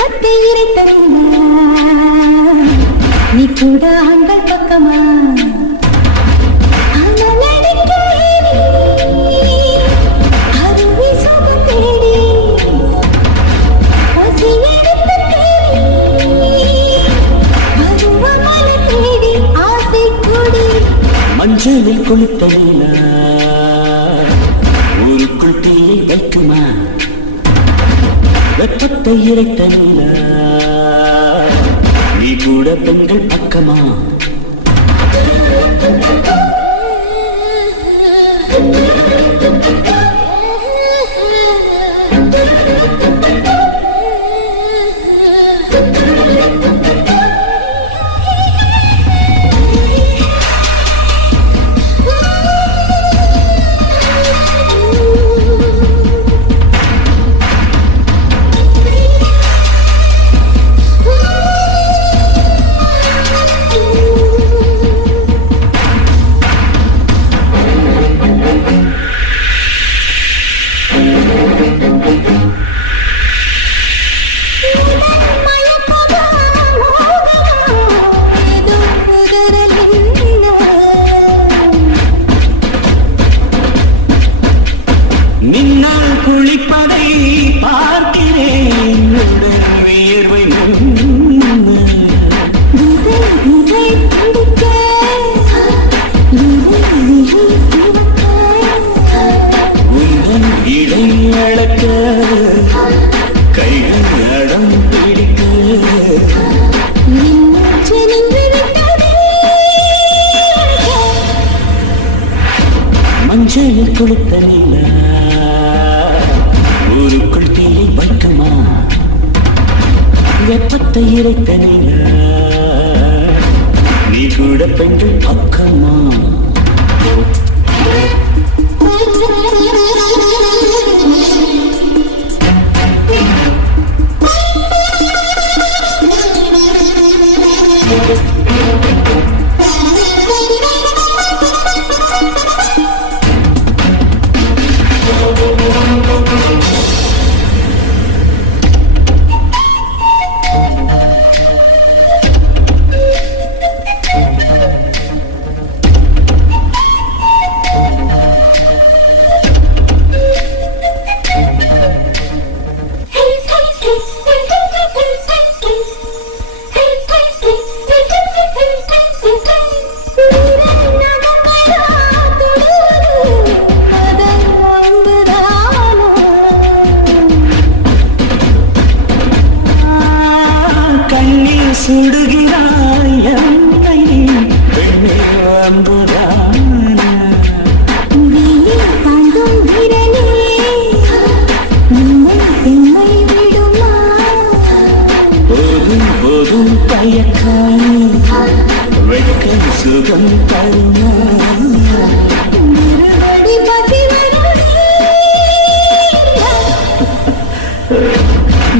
வெப்பத்தை இறைத்தனியா நீ கூட ஆண்கள் பக்கமா மஞ்சளில் கொளுத்த நீலா ஊருக்குள் தீயை வைக்குமா வெப்பத்தை இறைத்த நீலா நீ கூட பெண்கள் பக்கமா குளிப்பதை பார்க்கிறேன் வியர்வை இடை அழக்க கைகள் அடம் பிடிக்க மஞ்சளில் கொளுத்த நீலா ஊருக்குள் தீயை வைக்குமா வெப்பத்தை இறைத்த நீலா நீ கூட பெண்கள் பக்கமா சுடுகிறாய் என்னை பெண்ணே அம்புதான நீரில் தாங்கும் விரலே நீங்கள் பெண்ணை விடுமா போதும் போதும் தயக்கானே வெட்கம் சுகம் தருமா மறுபடி பசி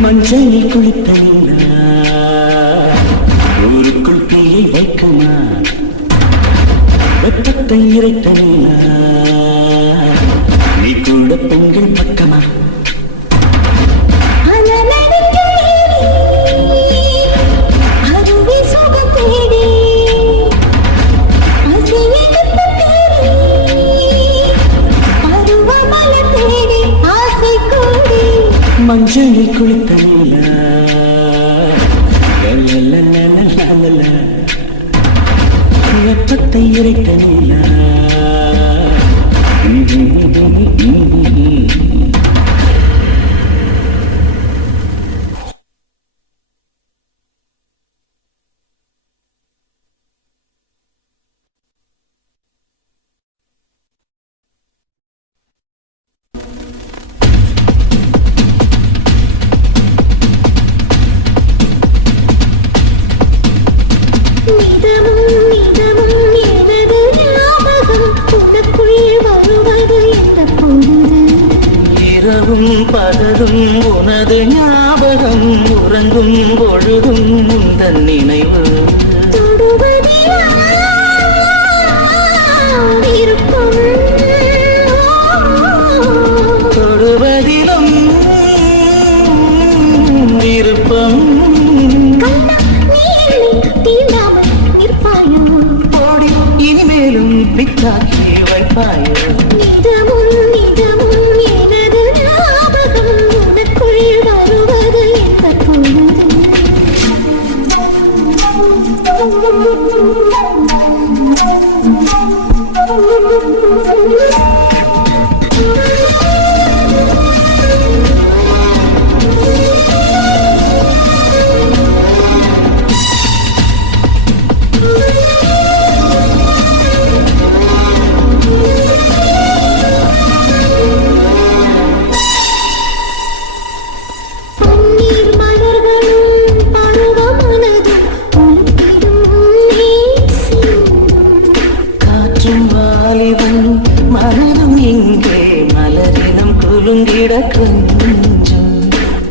மஞ்சளில் குளித்த ஊருக்குள் தீயை வைக்குமா வெப்பத்தை இறைத்த நீ கூட பெண்கள் பக்கமா மஞ்சளில் குளித்த வெப்பத்தை இறைத்த நீலா இரவும் பகலும் உனது ஞாபகம் உறங்கும் பொழுதும் உந்தன் நினைவு தொடுவதிலும் விருப்பம் கண்ணா நீ என்னை தீண்டாமல் நிற்பாயோ ஓடி இனிமேலும் பித்தாக்கி வைப்பாயோ நிதமும் நிதமும் எனது ஞாபகம் உனக்குள் வருவது எந்த பொழுது பன்னீர் மலர்களும் பருவமனதும் உலகிடும் நேசியும் காற்றும் வாலிபம் மனதும் இங்கே மலரினம் குலுங்கிட கொஞ்சம்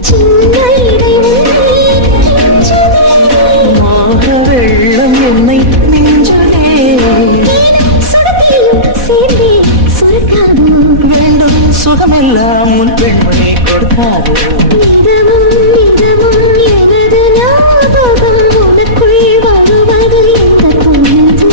சின்ன இடைவெளி கெஞ்சுதே. மோக வெள்ளம் என்னை மிஞ்சுதே சுடத்திலும் சேர்ந்தே சுரக்காதோ வேண்டும் சுகமெல்லாம் உன் பெண்மணி கொடுத்தாரோ நிதமும் நிதமும் எனது ஞாபகம் உனக்குள் வருவது எந்த பொழுது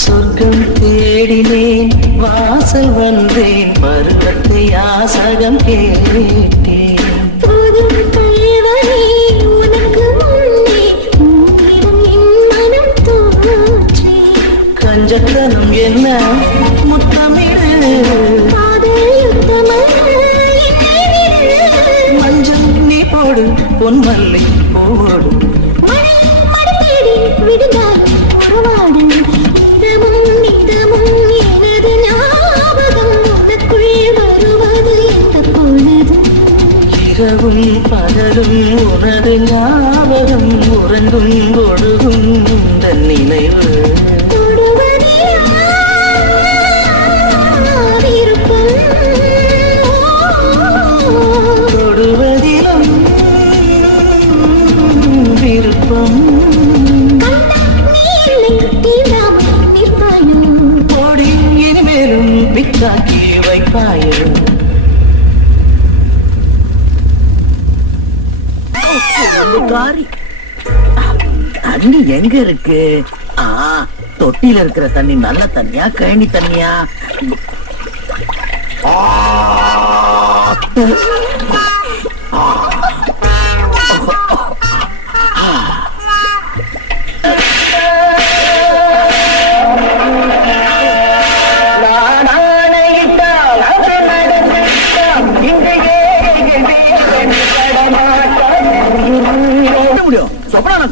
சொர்க்கம் தேடினேன் வாசல் வந்தேன் பருவத்தை யாசகம் கேட்டேன் போதும் கள்வனே உனக்கு முன்னே உன்னிடம் என் மனம் தோற்றே கஞ்சத்தனம் என்ன முத்தமிடு காதல் யுத்தமல்ல என்னை விடு. மஞ்சள் நீ போடு பொன் மல்லி போடு மழை மடித்தேடி விடுந்தால் உறவாடு நிதமும் நிதமும் எனது ஞாபகம் உனக்குள் வருவது எந்த பொழுது இரவும் பகலும் உனது ஞாபகம் உறங்கும் ஒழுகும் உந்தன் நினைவு தொடுவதிலா விருப்பம் தொடுவதிலும் விருப்பம் கண்ணா நீ என்னை தீண்டாமல் நிற்பாயோ ஓடி இனிமேலும் பித்தாக்கி வைப்பாயோ தண்ணி எங்க இருக்கு தொட்டில இருக்கிற தண்ணி நல்ல தண்ணியா கழனி தண்ணியா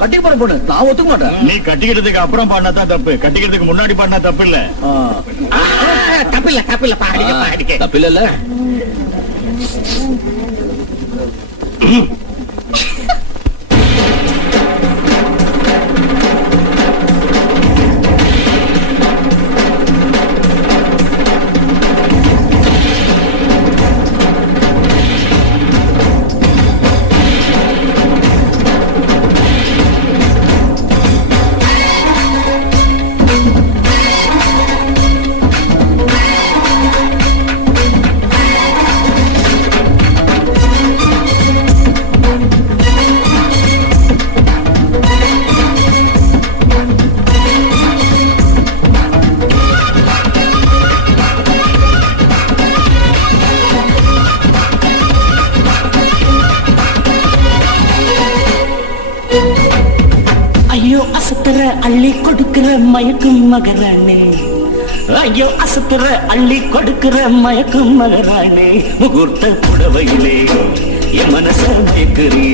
கட்டி போற பொண்ணு நான் ஒத்துக்க மாட்டேன். நீ கட்டிக்கிறதுக்கு அப்புறம் பாடினா தான் தப்பு, கட்டிக்கிறதுக்கு முன்னாடி பாடினா தப்பு இல்ல. தப்பில்ல தப்பில்ல பாடிக்க பாடிக்க தப்பில்ல. ஐயோ அசத்துற அள்ளி கொடுக்கிற மயக்கும் மகரானே ஐயோ அசத்துற அள்ளி கொடுக்கிற மயக்கும் மகரானே முகூர்த்த புடவையிலே என் மனச மயக்கிறே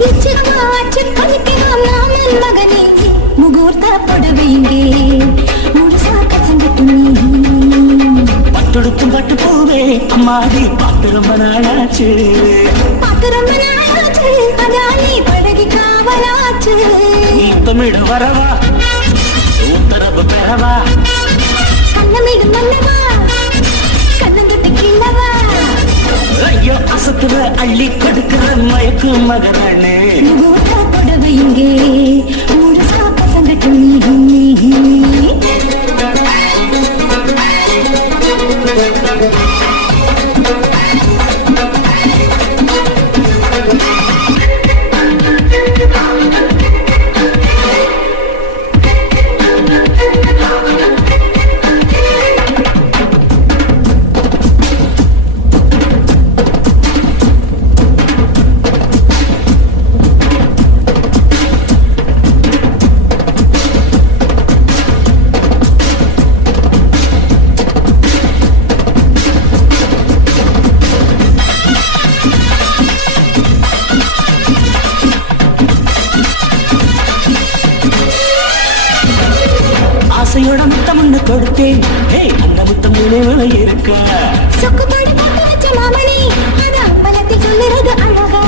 நிச்சயமாச்சு கலிக்கலாம் நாமன் மகனே முகூர்த்த புடவையிலே முழுசா கசங்கிட்டு நீ பட்டொடுக்கும் பட்டு போவே அம்மாடி பார்த்து ரொம்ப நாளாச்சு பாத்திரம் நாளாச்சு அதானே பழகி காவலாச்சு நீ தமிழ வரவா உத்தரவு பெறவா கண்ணமிடு மன்னவா கண்ணந்தொட்டு கிள்ளவா ஐயோ அசத்துற அள்ளி கொடுக்கிற மயக்கும் மகரானே முகூர்த்த புடவையிலே முழுசா கசங்கிட்டு நீ ஆசையோட முத்தம் ஒண்ணு கொடுத்தேன் அந்த முத்தம் நினைவுல இருக்க சொக்குபாடு போட்டு வச்ச மாமணி அதான் பலத்தை சொல்லுறது அழகா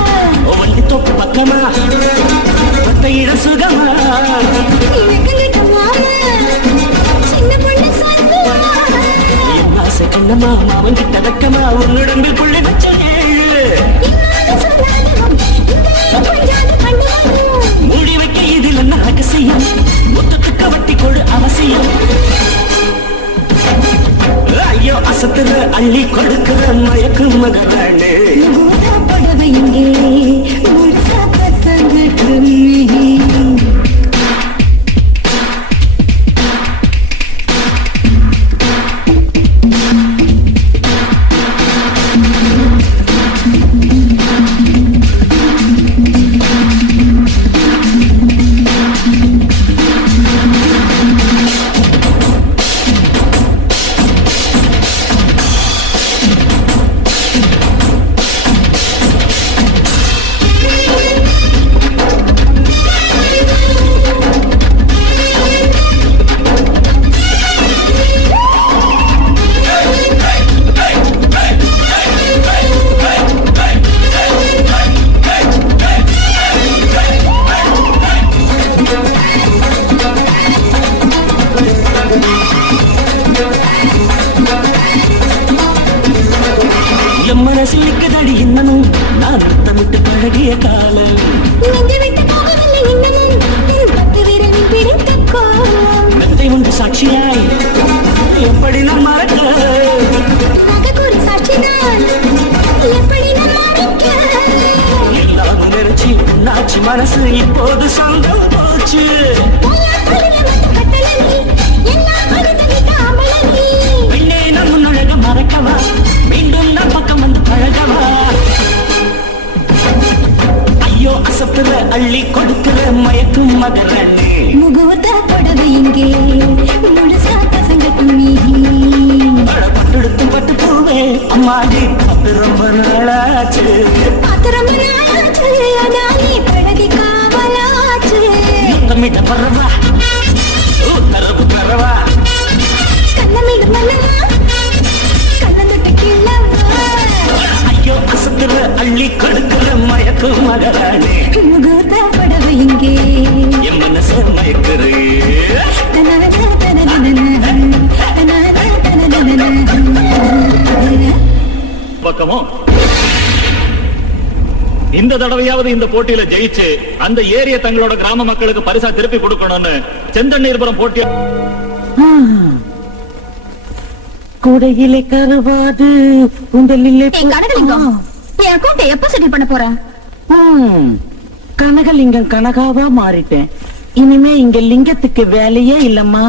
வண்டி தோப்பு பக்கமா ஒத்த இட சுகமா நீ வெக்கங்கிட்ட மாம சின்ன பொண்ணு சத்துவா என் ஆசை கண்ணமா மாமன் கிட்ட வெக்கமா உன்னுடம்பில் புள்ளி வச்ச கேளு இன்னாத சொல்லாதவம் இந்த கொஞ்சாது பண்ணுவோம் மூடி வைக்க இதில் என்ன ரகசியம் முத்தத்துக்கு வட்டி கொடு அவசியம் ஐயோ அசத்துற அள்ளி கொடுக்கிற மயக்கும் மகரானே முகூர்த்த புடவையிலே முழுசா கசங்கிட்டு நீ என் மனசில் நிற்கதடி இன்னமும் நான் முத்தமிட்டு பழகிய காலம் நெஞ்சு விட்டு போகவில்லை இன்னமும் என் பத்து விரலில் பிடித்த கோலம் மெத்தை உண்டு சாட்சியாய் எப்படி நான் மறக்க நகைக்கூறி சாட்சிதான் எப்படி நான் மறைக்க எல்லாம் நினைச்சு நாச்சி மனசு இப்போது சொந்தம் போச்சு எல்லாம் அழிய வந்து கட்டளை எல்லாம் அறுத்தகிட்ட அமளி பின்னே நம்ம நழக மறக்கவா மீண்டும் நம் பக்கம் வந்து பழகவா ஐயோ அசத்துற அள்ளி கொடுக்கிற மயக்கும் மகரானே முகூர்த்த புடவை இங்கே முழுசா கசங்கட்டும் நீ பட்டெடுத்து பட்டு போவே அம்மாடி பத்து ரொம்ப நாளாச்சு பாத்திரம் நாளாச்சு அதானே பழகி காவலாச்சு முத்தமிட்ட பறவா உத்தரவு பெறவா கண்ணமிடு மன்னவா கண்ணந்தொட்டு கிள்ளவா ஐயோ அசத்துற அள்ளி கொடுக்கிற மயக்கும் மகரானே முகூர்த்த புடவை இங்கே என் மனசு மயக்கிறே பக்கமும் இந்த தடவையாவது இந்த போட்டியில ஜெயிச்சு அந்த ஏரிய தங்களோட கிராம மக்களுக்கு பரிசா திருப்பி கொடுக்கணும்னு செந்தண்ணீர்புரம் போட்டி கூடையிலே கருவாது உங்களிலே கனகலிங்கம் என் அக்கௌண்ட் எப்ப செட்டில் பண்ண போற கனகலிங்கம் கனகாவா மாறிட்டேன் இனிமே இங்க லிங்கத்துக்கு வேலையே இல்லம்மா